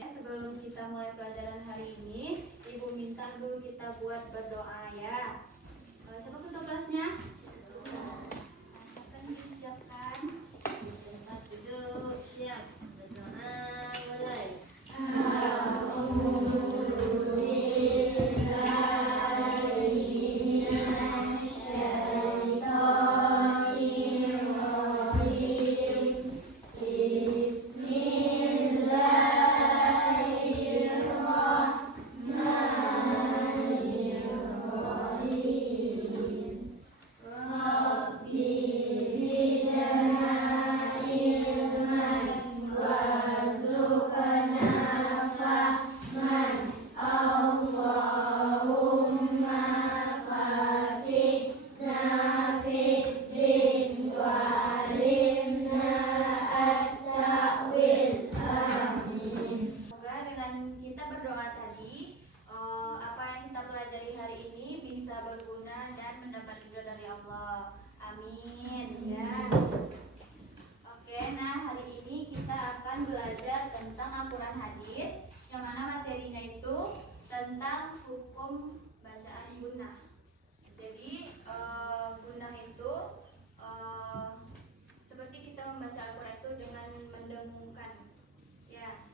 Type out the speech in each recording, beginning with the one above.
Sebelum kita mulai pelajaran hari ini, Ibu minta dulu kita buat berdoa ya. Siapa ketua kelasnya? Silakan disiapkan. Tempat duduk, siap. Berdoa mulai. Berguna dan mendapat ridho dari Allah. Amin ya. Oke, nah hari ini kita akan belajar tentang Al-Quran hadis, yang mana materinya itu tentang hukum bacaan gunnah. Jadi gunnah itu seperti kita membaca Al-Quran itu dengan mendengungkan. Ya,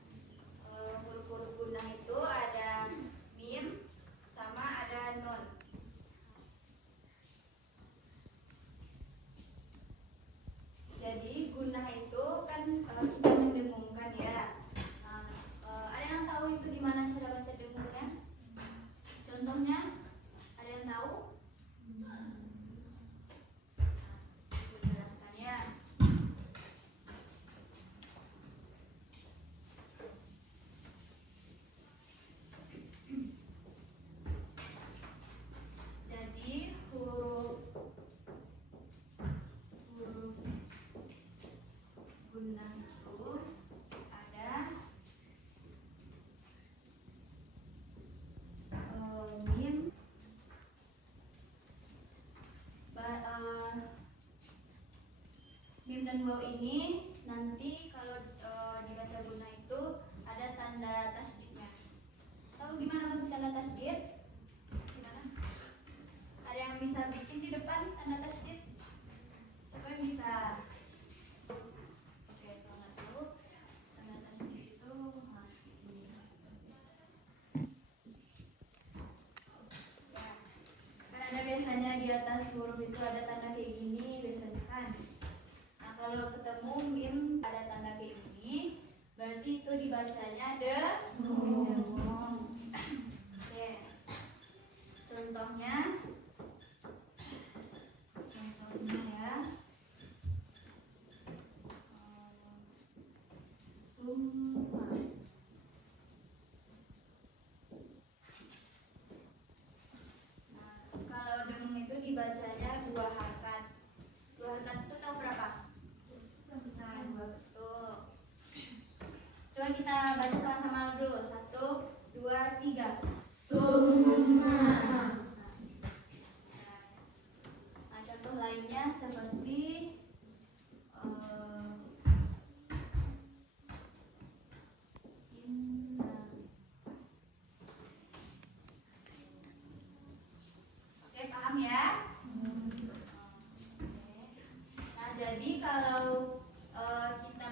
huruf-huruf gunnah itu ada mim sama ada nun. Jadi gunnah itu kan kita mendengungkan ya. Ada yang tahu itu gimana cara baca dengungnya? Contohnya, ada yang tahu? Ibu jelaskan ya. Jadi huruf gunnah itu ada mim, mim dan waw ini nanti kalau dibaca gunnah itu ada tanda tasydidnya. Tahu gimana bentuk tanda tasydid? Gimana? Ada yang bisa bikin di depan tanda tasydid? Siapa yang bisa? Biasanya di atas huruf itu ada tanda kayak gini biasanya kan. Nah kalau ketemu mim ada tanda kayak gini, berarti itu dibacanya dengung. Oke. Contohnya ya. Summa. Dibacanya dua harakat. Dua harakat itu tahu berapa? Nah, dua betul. Coba kita baca sama-sama dulu. 1, 2, 3. Summa. Nah, contoh lainnya seperti paham ya? Nah, jadi kalau kita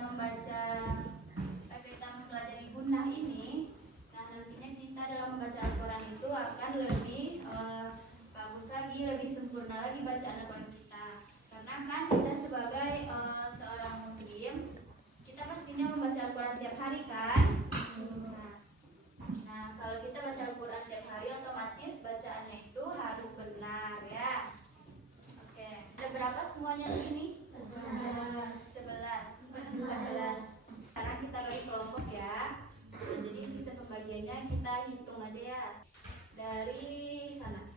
mempelajari gunnah ini, nah nantinya kita dalam membaca Al-Quran itu akan lebih bagus lagi, lebih sempurna lagi bacaan Al-Quran kita. Karena kan kita sebagai seorang muslim, kita pastinya membaca Al-Quran tiap hari kan? Nah, kalau kita baca Al-Quran tiap hari, otomatis bacaannya itu harus benar ya. Oke, ada berapa semuanya di sini? 11. Sekarang kita bagi kelompok ya. Jadi sistem pembagiannya kita hitung aja ya. Dari sana.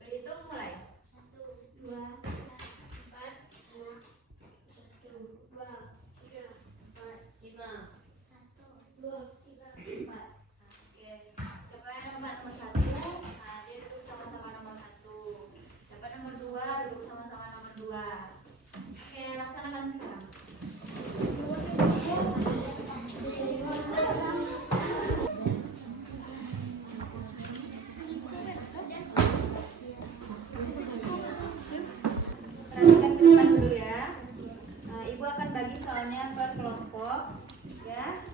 Berhitung mulai. 1, 2, 3, 4, 5, 1, 2, 3, 4, 5, 1, 2, 3, 4. Siapa yang dapat nomor 1? Nah, dia duduk sama-sama nomor 1. Dapat nomor 2, duduk sama-sama nomor 2. Oke, laksanakan sekarang. Ibu akan bagi soalnya per kelompok, ya.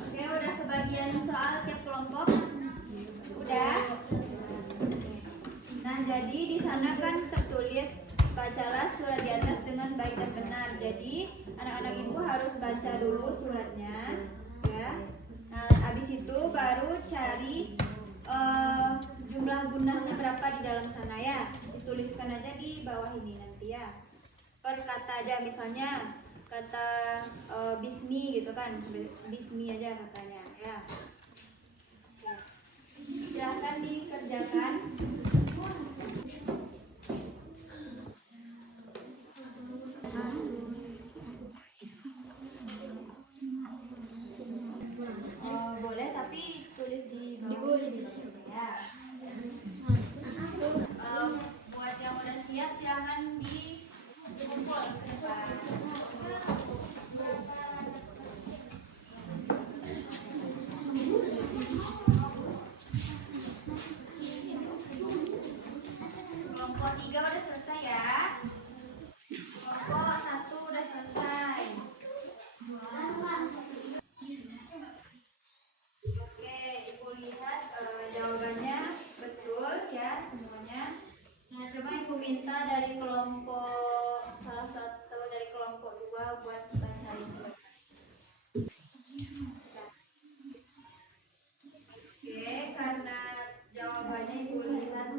Oke, udah kebagian soal tiap kelompok? Udah. Nah, jadi di sana kan tertulis bacalah surat di atas dengan baik dan benar. Jadi anak-anak ibu harus baca dulu suratnya, ya. Nah, habis itu baru cari jumlah gunanya berapa di dalam sana, ya. Dituliskan aja di bawah ini nanti, ya. Per kata aja, misalnya kata bismi gitu kan, bismi aja katanya, ya. Silahkan dikerjakan. Boleh, tapi tulis di bawah ini ya. Buat yang udah siap silahkan dikumpul ke depan. Kelompok 3 udah selesai ya. Kelompok 1 udah selesai. Oke, Ibu lihat jawabannya betul ya semuanya. Nah, coba Ibu minta dari kelompok salah satu dari kelompok 2 buat bacain. Oke, karena jawabannya Ibu lihat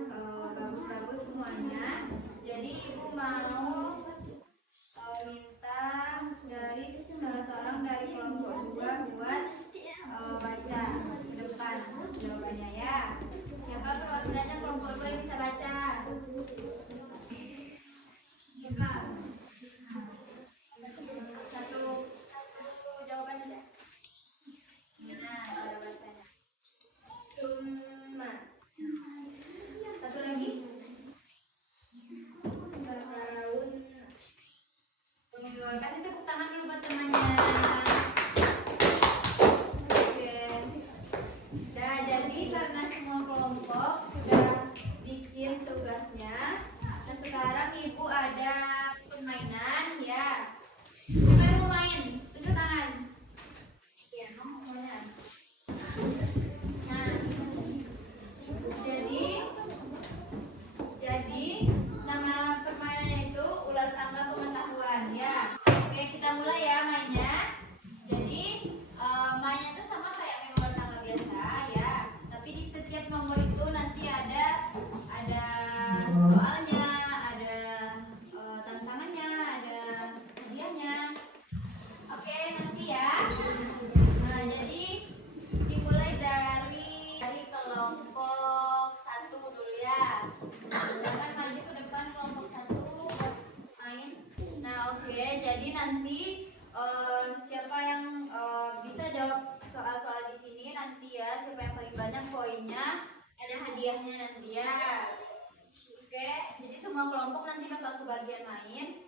bagus-bagus semuanya, jadi Ibu mau minta dari salah seorang dari kelompok 2 buat baca ke depan jawabannya, ya. Siapa perwakilannya kelompok 2 yang bisa baca? Siapa? Satu jawaban aja. Mana cara bacanya? Cuma. Satu lagi. Kasih tepuk tangan dulu buat temannya. Oke. Nah, jadi karena semua kelompok sudah bikin tugasnya, nah sekarang Ibu ada permainan, ya. Siapa yang mau main? Tunjuk tangan. Ya, semuanya. Nah, jadi nama permainannya itu ular tangga pengetahuan, ya. Oke, kita mulai ya mainnya. Jadi mainnya itu sama kayak main ular tangga biasa, ya. Tapi di setiap nomor itu nanti ada soalnya, ada tantangannya, ada hadiahnya. Oke, nanti ya. Nah, jadi dimulai dari kelompok 1 dulu, ya. Silakan maju ke depan kelompok 1 main. Nah, oke, jadi nanti siapa yang bisa jawab soal-soal di sini nanti, ya, siapa yang paling banyak poinnya ada hadiahnya nanti, ya. Oke, jadi semua kelompok nanti bakal kebagian main.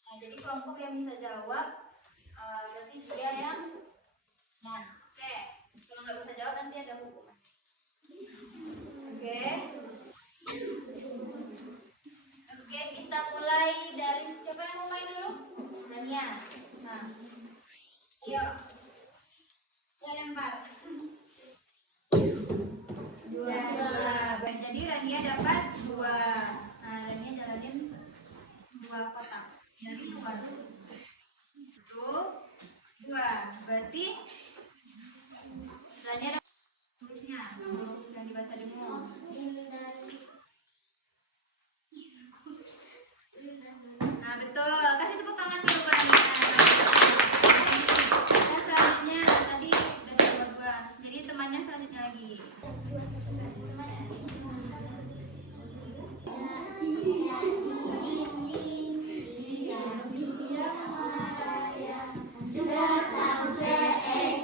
Nah, jadi kelompok yang bisa jawab berarti dia yang nah, oke. Kalau nggak bisa jawab nanti ada hukuman. Oke. Oke, kita mulai dari siapa yang mau main dulu? Rania. Nah, ayo. Ya, lempar. Dua. Jadi Rania dapat 2. Nah, Rania jalanin 2 kotak dari luar. 1, 2. Berarti Rania dapat hurufnya. Yang dibaca demo. Nah, betul. Kasih tepuk tangan dulu ke Rania. Nah, selanjutnya tadi udah dapat 2. Jadi temannya selanjutnya lagi. Datang seekor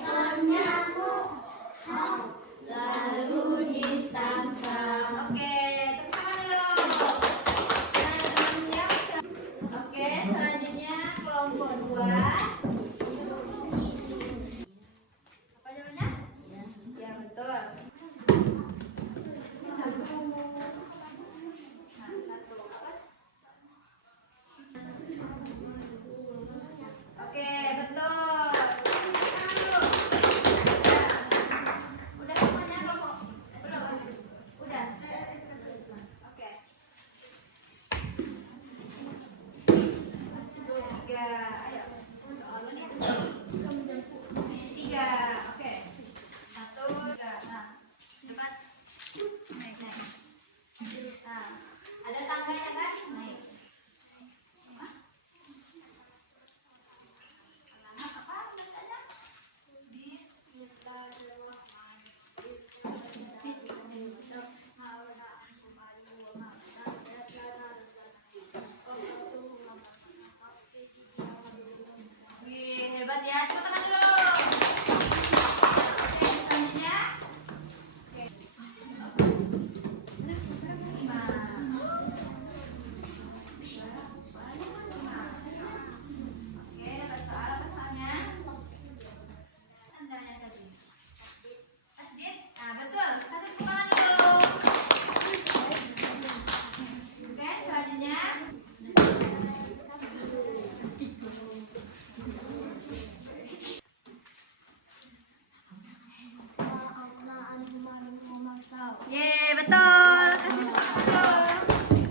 Yeay, betul. Kasih tepuk tangan dulu.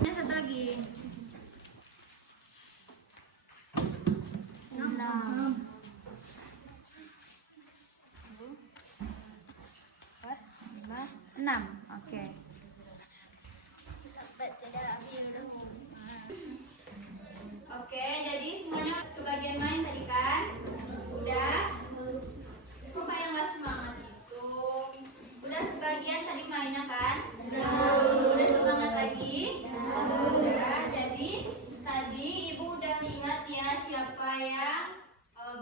Ini satu lagi. 6. 4, 5, 6. Oke. Oke, jadi semuanya kebagian main tadi kan? Udah? Kok kayak nggak semangat gitu? Udah kebagian tadi mainnya kan? Udah semangat lagi? Udah. Jadi tadi ibu udah lihat ya siapa yang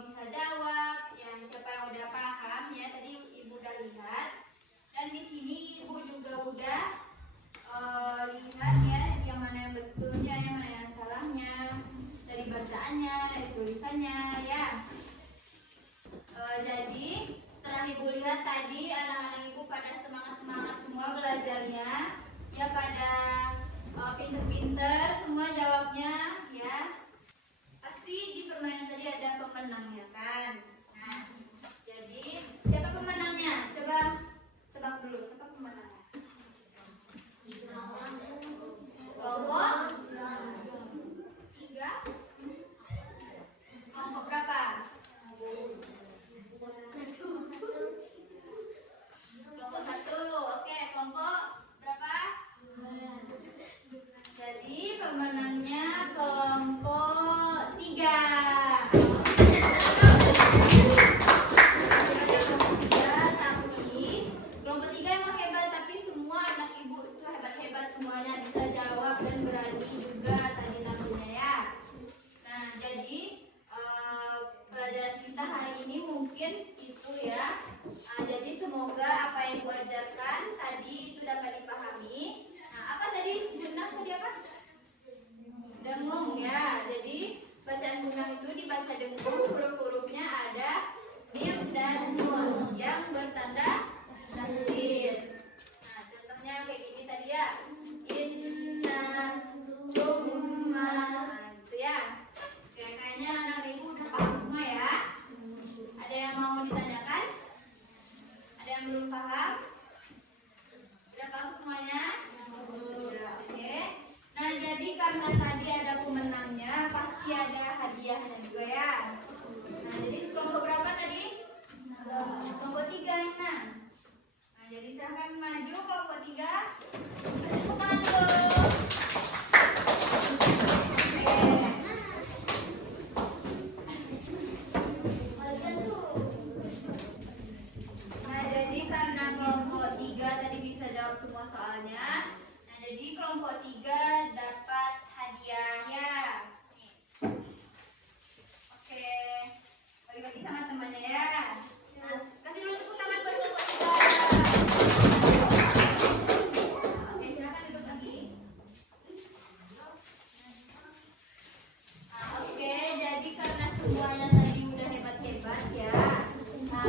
bisa jawab, ya siapa yang udah paham ya. Tadi ibu udah lihat. Dan di sini ibu juga udah lihat ya yang mana yang betulnya, yang mana yang salahnya, dari bacaannya, dari tulisannya ya. Jadi setelah ibu lihat tadi anak-anak ibu pada semangat semua belajarnya, ya pada pinter-pinter semua jawabnya ya. Pasti di permainan tadi ada pemenangnya kan. Nah, jadi siapa pemenangnya? Coba tebak dulu siapa pemenangnya. Kelompok 3. Kelompok berapa? Kelompok 1. Oke, kelompok berapa? Jadi pemenangnya kelompok 3. Kelompok 3 emang hebat, tapi semua anak ibu itu hebat-hebat semuanya, bisa jawab dan berani juga tadi tamunya ya. Nah, jadi pelajaran kita hari ini mungkin itu ya. Jadi semoga apa yang ibu ajarkan tadi itu dapat dipahami. Nah, apa tadi? Gunah tadi apa? Dengung ya. Jadi bacaan gunah itu dibaca dengung, huruf-hurufnya ada mim dan nun yang bertanda tasydid. Nah, contohnya kayak gini tadi ya. Inna summa. Nah, itu ya. Kayaknya anak ibu udah paham semua ya. Ada yang mau ditanyakan? Ada yang belum paham? Udah paham semuanya? Ya, oke. Nah, jadi karena tadi ada pemenangnya, pasti ada hadiahnya juga ya. Nah, jadi kelompok berapa tadi? Kelompok 3 yang menang. Nah, jadi silahkan maju kelompok 3. Kasih tepuk tangan dulu. Nah, jadi karena kelompok 3 tadi bisa jawab semua soalnya. Nah, jadi kelompok 3 dapat hadiah ya. Nih. Oke. Bagi-bagi sama temannya ya. Nah, kasih dulu tepuk tangan buat kelompok 3. Nah, oke, silakan duduk lagi. Nah, oke, jadi karena semuanya tadi udah hebat-hebat ya. Nah,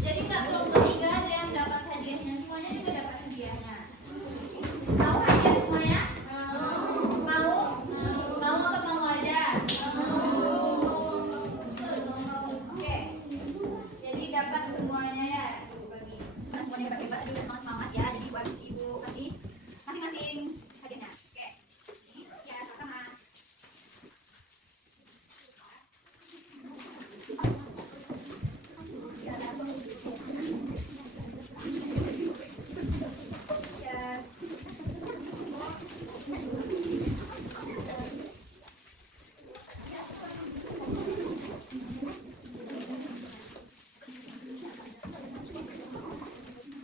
jadi tak kelompok 3 ada yang dapat hadiahnya, semuanya juga dapat hadiahnya. Mau hadiah semuanya? Mau? Mau apa mau aja? Oke. Jadi dapat semuanya ya, ibu bagi. Karena semuanya hebat-hebat juga semangat ya. Jadi buat ibu kasih masing-masing hadiahnya. Oke. Ini ya sama-sama. Ya.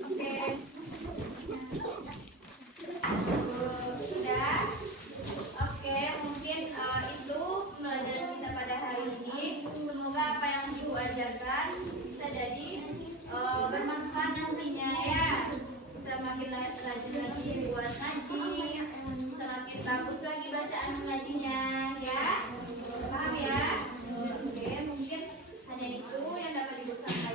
Oke. Sudah. Oke, mungkin itu pembelajaran kita pada hari ini. Semoga apa yang ibu ajarkan bisa jadi bermanfaat nantinya ya. Bisa makin rajin lagi buat ngaji, semakin bagus lagi bacaan ngajinya ya. Paham ya? Oke, mungkin hanya itu yang dapat ibu sampaikan.